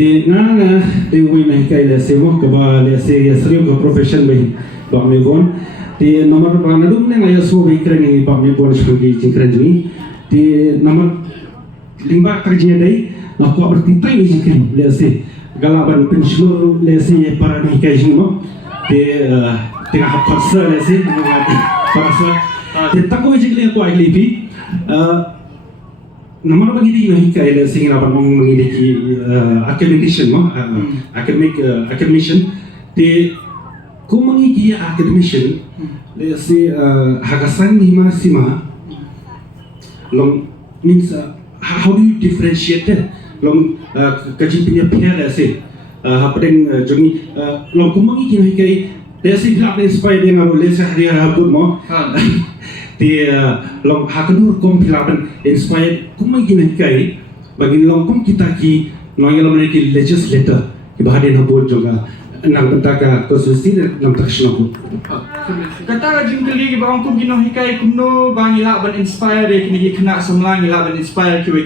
Ti nga ti wi na kay la semo ka ba la se yasri ko profession bai ba me bon ti nomor ba na dum na yaso bai kren ni ba me bon shkugi chikren ni ti nomor limba kerja dai na ko berti tai ni chikren la se galaban pensiun la se para ni kay jimo ti nga khotsa la se parasa ti tako jikle ko ai lipi nomor bagi di nahi kay la sing apa mong mangidiki academician mo academician ti kung mangiki academician la si hagasan ni masima long means how do you differentiate that long kaji punya pia la si hapeng joni long kung mangiki nahi kay la si glap inspire dia ngaro le sa hari haput mo ti long hakadur kom pilaban inspired kumai gina kai bagi long kom kita ki noyal mereka legislator ki bahade na board juga nang bentaka konstitusi nam takshna ko kata rajin kali ki bang kom gina hikai kumno bang ila ban inspire ki kena semlang ila ban inspire ki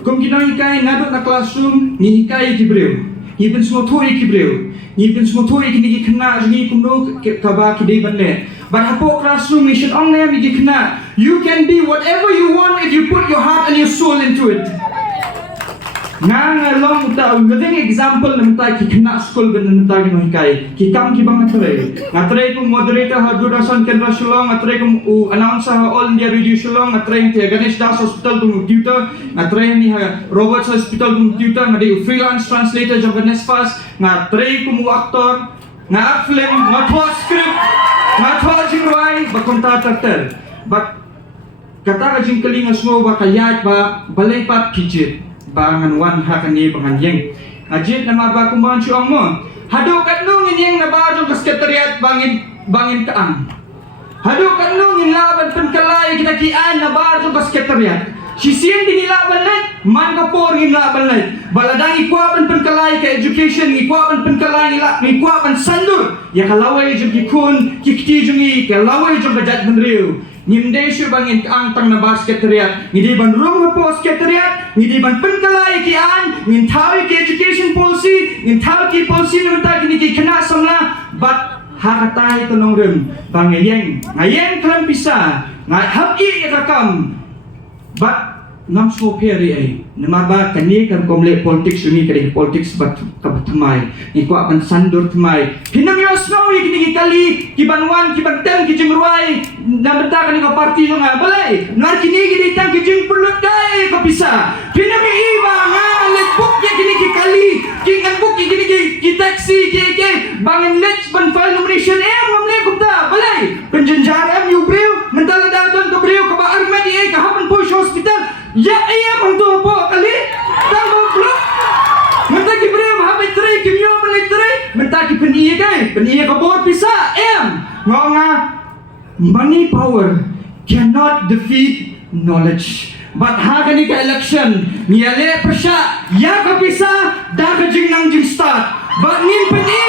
kom gina hikai nadot na classroom ni hikai ki breu ni ben semua thoi ki breu ni ben semua thoi ki kena ni kumno ka ba ki dei ban le. But hapo classroom ni should only have kena. You can be whatever you want if you put your heart and your soul into it. Nga long ta living example ng ta ki kena school ben ng ta gino hikai. Ki kam ki bang atray. Atray kung moderator ha Durasan Kendra Shillong, atray kung announcer ha All India Radio Shillong, atray ti Ganesh Das Hospital tung tutor, atray ni ha Roberts Hospital tung tutor, ngadi freelance translator jong Ganesh Fast, atray kung actor, nga film, nga script, nga jingway bakonta tartel. But kata ka jing kalinga smo ba kayat ba balay pat kijit ba nganwan ha kani panganyeng. Ajit na maba kumbangan siya mo. Hado kanong inyeng na ba jong sekretariat bangin kaang. Hado kanong laban pengkalay kinakian na ba jong sekretariat. Sisiyan dinilaban net, man ka po rin laban net. Baladang ikwapan pengkalay ka education, ikwapan pengkalay nila, ikwapan sandur. Ya kalaway jong kikun, kikti jong kalaway jong kajat benriw. Nimde siya bangin kaang tang na ba sekretariat. Ngidi ban rong na po sekretariat, ngidi ban pengkalay kian, ngintawi ki education policy, ngintawi ki policy naman tayo kiniki kena samla. But hakatay ito nung rin, bangayeng, ngayeng kalampisa, ngayhabi ikakam. But nam so peri ay namaba kani kan komle politics yuni kani politics bat kabatamay iko akan sandur tamay pinamyos no ikini kali kibanwan kibanteng kijingruay namata kani ko party no nga balay nar kini gidi tang kijing pulot dai kapisa pinami iba nga letbook ya kini kali king an book kini ki taxi ki bangin let's ban file nomination ngamle kupta balay penjenjar yu brew mentala dadon ko brew ka ba armadi ka hapan push hospital ya iya mantu po kali tamo blok mentaki brew habit tre kimyo balay tre mentaki peniye ka bor pisa ngonga money power cannot defeat knowledge. But hagani ka election niyale pa siya ya kapisa daga jing nang jing start but nin peni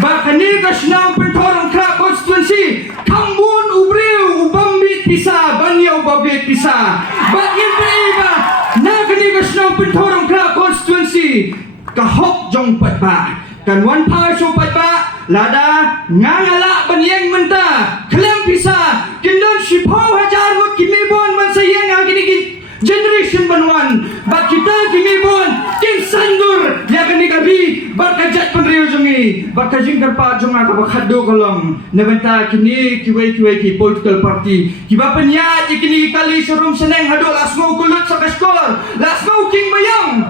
ba kani ka sinang pentorong kra constituency kambun ubriw ubambit pisa banyaw babit pisa but nin peni ba nagani ka sinang pentorong kra constituency kahok jong patba kan one power show patba lada ngangala banyeng menta klem pisa kindon shipho hajar mot kimibon man sayang agini generation banwan but kita kimibon king sandur ya kani kabi barkajat penriyo jongi barkajing karpa jonga kabakhado kolong nabenta kini kiwai ki political party kiba penya kini kali serum seneng hado lasmo kulut sa kaskor lasmo king bayang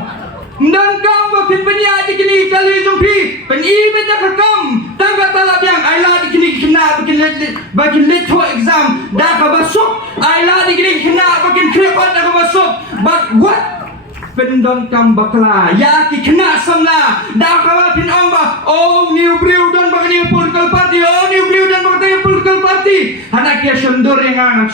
dan kau bakit penya kini kali jompi penibet kakam tangga talabyang ayla dikini kena bakin leto exam dah kabasuk ayla dikini kena bakin krepat dah kabasuk but what pendon kam bakla ya ki kena samla dah kabapin omba oh new brew dan bakin political party oh new brew dan bakin political party anak ya sendor yang ngang